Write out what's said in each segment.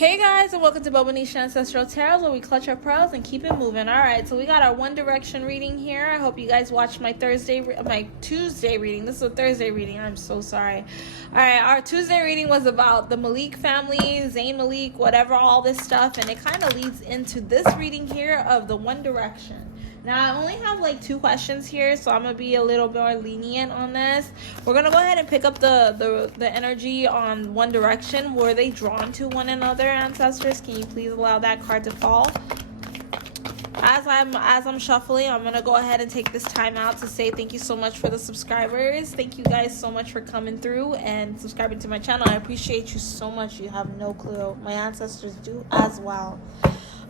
Hey guys, and welcome to Bobo-Nesha Ancestral Tarot, where we clutch our pearls and keep it moving. Alright, so we got our One Direction reading here. I hope you guys watched my Tuesday reading. This is a Thursday reading. I'm so sorry. Alright, our Tuesday reading was about the Malik family, Zayn Malik, whatever, all this stuff. And it kind of leads into this reading here of the One Direction. Now, I only have like 2 questions here, so I'm going to be a little more lenient on this. We're going to go ahead and pick up the energy on One Direction. Were they drawn to one another, ancestors? Can you please allow that card to fall? As I'm shuffling, I'm going to go ahead and take this time out to say thank you so much for the subscribers. Thank you guys so much for coming through and subscribing to my channel. I appreciate you so much. You have no clue. My ancestors do as well.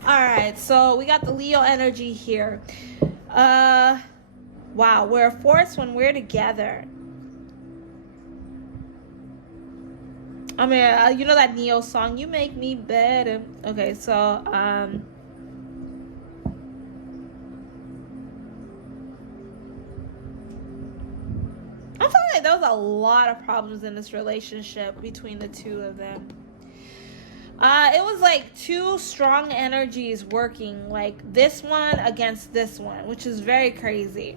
Alright, so we got the Leo energy here. Wow, we're a force when we're together. I mean, you know that Neo song, You Make Me Better. Okay, so, I'm feeling like there was a lot of problems in this relationship between the two of them. It was like 2 strong energies working, like this one against this one, which is very crazy.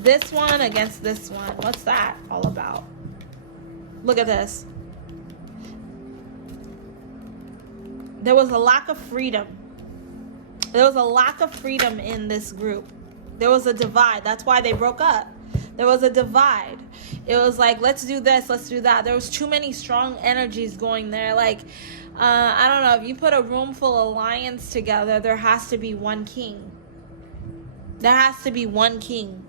This one against this one. What's that all about? Look at this. There was a lack of freedom. There was a lack of freedom in this group. There was a divide. That's why they broke up. There was a divide. It was like, let's do this, let's do that. There was too many strong energies going there. Like, I don't know, if you put a room full of lions together, there has to be one king. There has to be one king.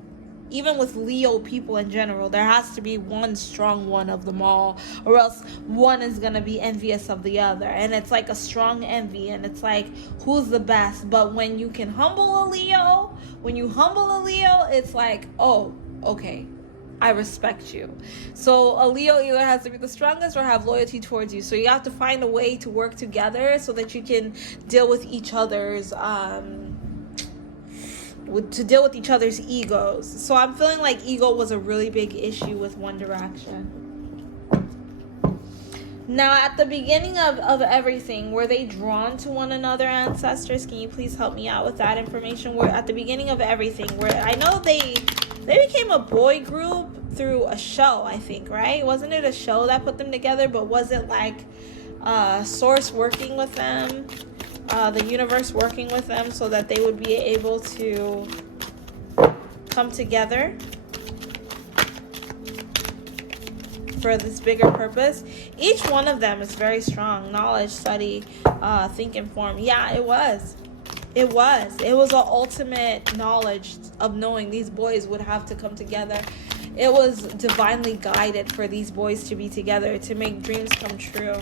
Even with Leo people in general, there has to be one strong one of them all, or else one is going to be envious of the other. And it's like a strong envy, and it's like, who's the best? But when you can humble a Leo, it's like, oh, okay, I respect you. So a Leo either has to be the strongest or have loyalty towards you. So you have to find a way to work together so that you can deal with each other's egos. So I'm feeling like ego was a really big issue with One Direction. Now, at the beginning of everything, were they drawn to one another, ancestors? Can you please help me out with that information? Where at the beginning of everything, where I know they became a boy group through a show, I think, right? Wasn't it a show that put them together? But was it like Source working with them, the universe working with them, so that they would be able to come together for this bigger purpose? Each one of them is very strong. Knowledge, study, think, inform. Yeah, it was. It was an ultimate knowledge of knowing these boys would have to come together. It was divinely guided for these boys to be together, to make dreams come true.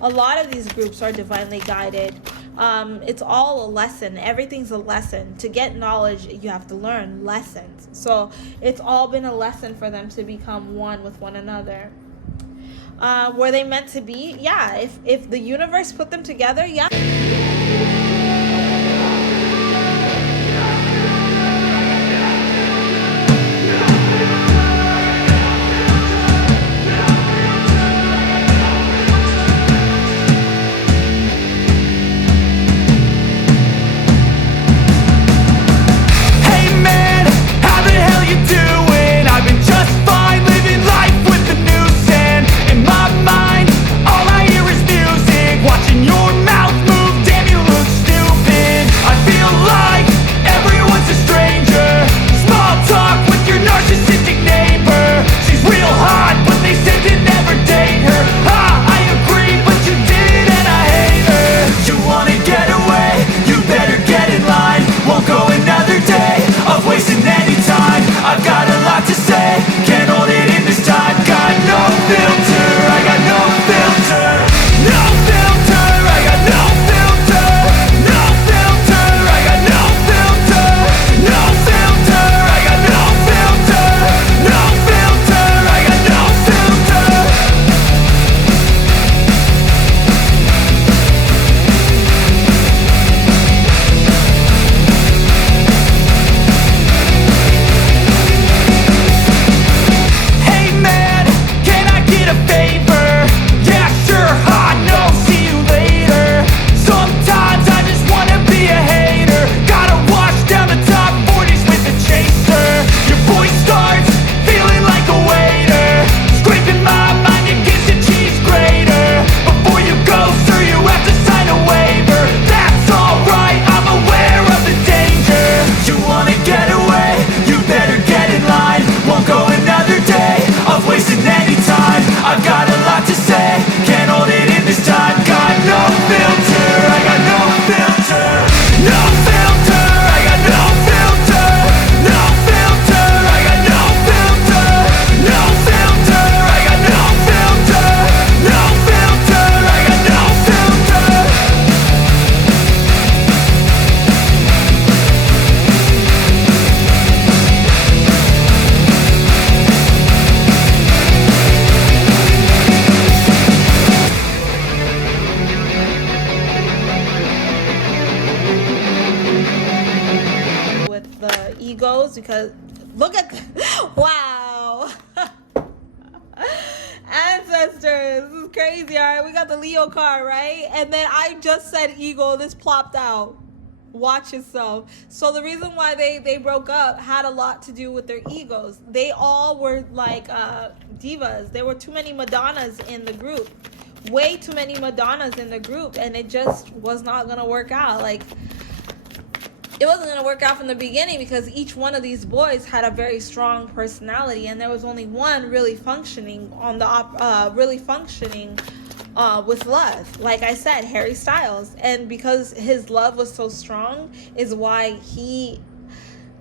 A lot of these groups are divinely guided. It's all a lesson. Everything's a lesson. To get knowledge, you have to learn lessons. So it's all been a lesson for them to become one with one another. Were they meant to be? Yeah. If the universe put them together, yeah. Watching your mouth move egos, because look at wow. Ancestors, this is crazy. All right, we got the Leo card, right? And then I just said ego, this plopped out. Watch yourself. So the reason why they broke up had a lot to do with their egos. They all were like divas. There were too many Madonnas in the group, way too many Madonnas in the group, and it just was not gonna work out. Like, it wasn't going to work out from the beginning, because each one of these boys had a very strong personality, and there was only one really functioning on the with love. Like I said, Harry Styles. And because his love was so strong is why he,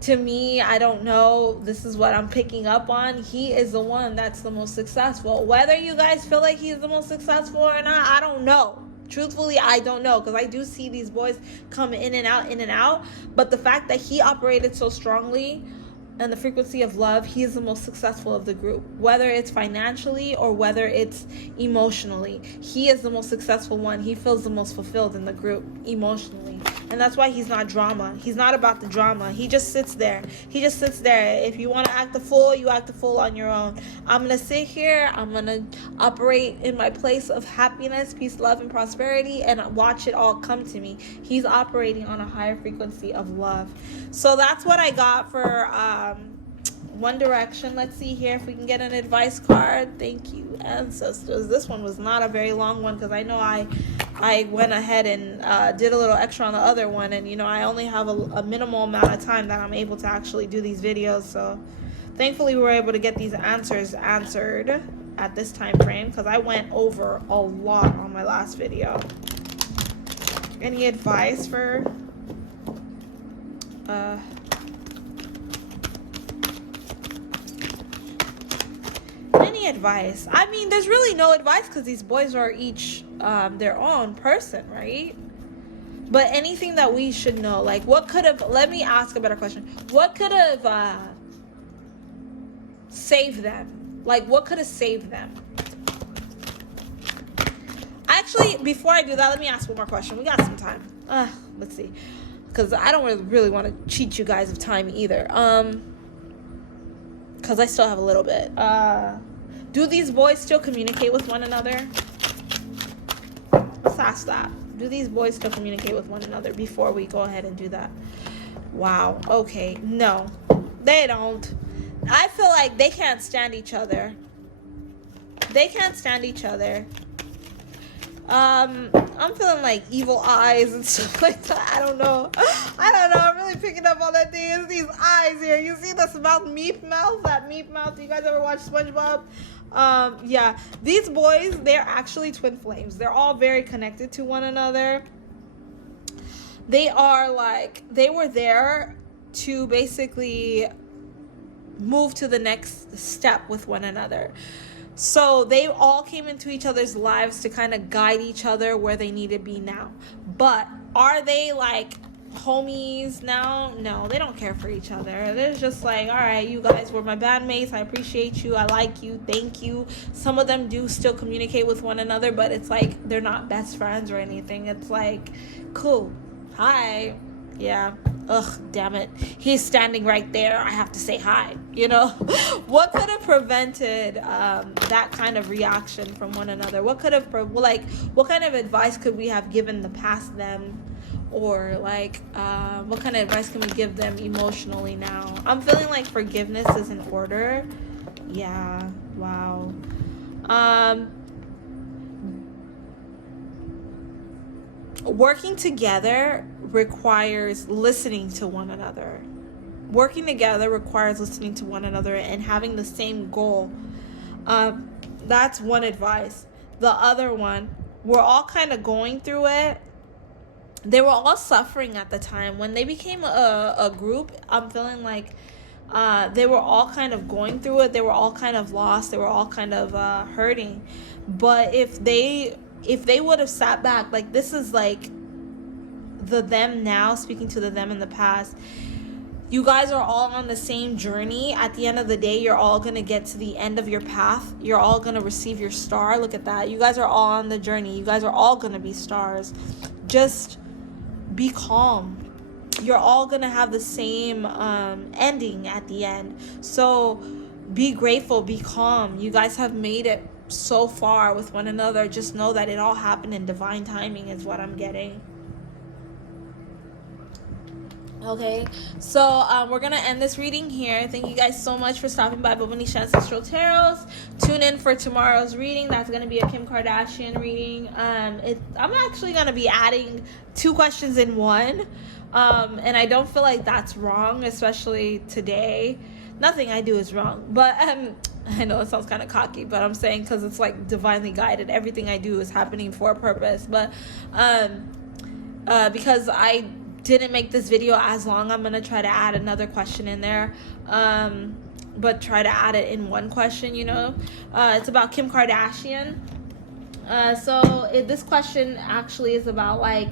to me, I don't know, this is what I'm picking up on, he is the one that's the most successful. Whether you guys feel like he's the most successful or not, I don't know. Truthfully, I don't know, because I do see these boys come in and out. But the fact that he operated so strongly and the frequency of love, he is the most successful of the group. Whether it's financially or whether it's emotionally, he is the most successful one. He feels the most fulfilled in the group emotionally. And that's why he's not drama. He's not about the drama. He just sits there. If you want to act a fool, you act a fool on your own. I'm going to sit here. I'm going to operate in my place of happiness, peace, love, and prosperity, and watch it all come to me. He's operating on a higher frequency of love. So that's what I got for One Direction. Let's see here if we can get an advice card. Thank you, ancestors. This one was not a very long one, because I know I went ahead and did a little extra on the other one, and I only have a minimal amount of time that I'm able to actually do these videos. So thankfully we were able to get these answers answered at this time frame, because I went over a lot on my last video. Any advice for any advice? I mean, there's really no advice, because these boys are each their own person, right? But anything that we should know, like what could have, let me ask a better question. What could have saved them? Like, what could have saved them? Actually, before I do that, let me ask one more question. We got some time. Let's see. Because I don't really want to cheat you guys of time either. Because I still have a little bit. Do these boys still communicate with one another? Let's ask that. Do these boys still communicate with one another before we go ahead and do that? Wow. Okay. No, they don't. I feel like they can't stand each other. I'm feeling like evil eyes and stuff like that. I don't know. I'm really picking up on that thing. It's these eyes here. You see this mouth, meep mouth? That meep mouth. You guys ever watch SpongeBob? Yeah. These boys, they're actually twin flames. They're all very connected to one another. They were there to basically move to the next step with one another. So they all came into each other's lives to kind of guide each other where they need to be now. But are they like homies now? No, they don't care for each other. They're just like, all right, you guys were my bandmates. I appreciate you. I like you. Thank you. Some of them do still communicate with one another, but it's like they're not best friends or anything. It's like, cool. Hi. Yeah. Ugh, damn it. He's standing right there. I have to say hi. What could have prevented that kind of reaction from one another? What kind of advice could we have given the past them? Or what kind of advice can we give them emotionally now? I'm feeling like forgiveness is in order. Yeah. Wow. Working together requires listening to one another. Working together requires listening to one another and having the same goal. That's one advice. The other one, we're all kind of going through it. They were all suffering at the time. When they became a group, I'm feeling like they were all kind of going through it. They were all kind of lost. They were all kind of hurting. But if they would have sat back, like this is like the them now speaking to the them in the past. You guys are all on the same journey. At the end of the day, you're all going to get to the end of your path. You're all going to receive your star. Look at that. You guys are all on the journey. You guys are all going to be stars. Just be calm. you're all gonna have the same ending at the end. So be grateful, be calm. You guys have made it so far with one another. Just know that it all happened in divine timing is what I'm getting. Okay, so we're gonna end this reading here. Thank you guys so much for stopping by Bobo-Nesha Ancestral Tarots. Tune in for tomorrow's reading. That's gonna be a Kim Kardashian reading. I'm actually gonna be adding 2 questions in one, and I don't feel like that's wrong, especially today. Nothing I do is wrong, but I know it sounds kind of cocky, but I'm saying because it's like divinely guided. Everything I do is happening for a purpose, but because I didn't make this video as long, I'm gonna try to add another question in there, but try to add it in one question, you know. It's about Kim Kardashian. This question actually is about, like,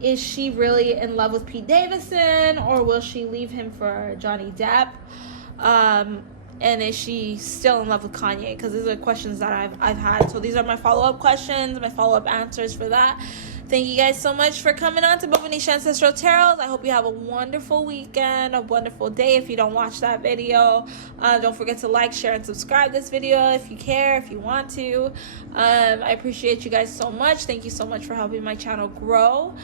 is she really in love with Pete Davidson, or will she leave him for Johnny Depp? And is she still in love with Kanye? Because these are questions that I've had. So these are my follow-up questions, my follow-up answers for that. Thank you guys so much for coming on to Bobo-Nesha Ancestral Tarot. I hope you have a wonderful weekend, a wonderful day. If you don't watch that video, don't forget to like, share, and subscribe this video if you care, if you want to. I appreciate you guys so much. Thank you so much for helping my channel grow.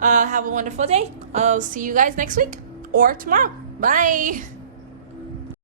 Have a wonderful day. I'll see you guys next week or tomorrow. Bye.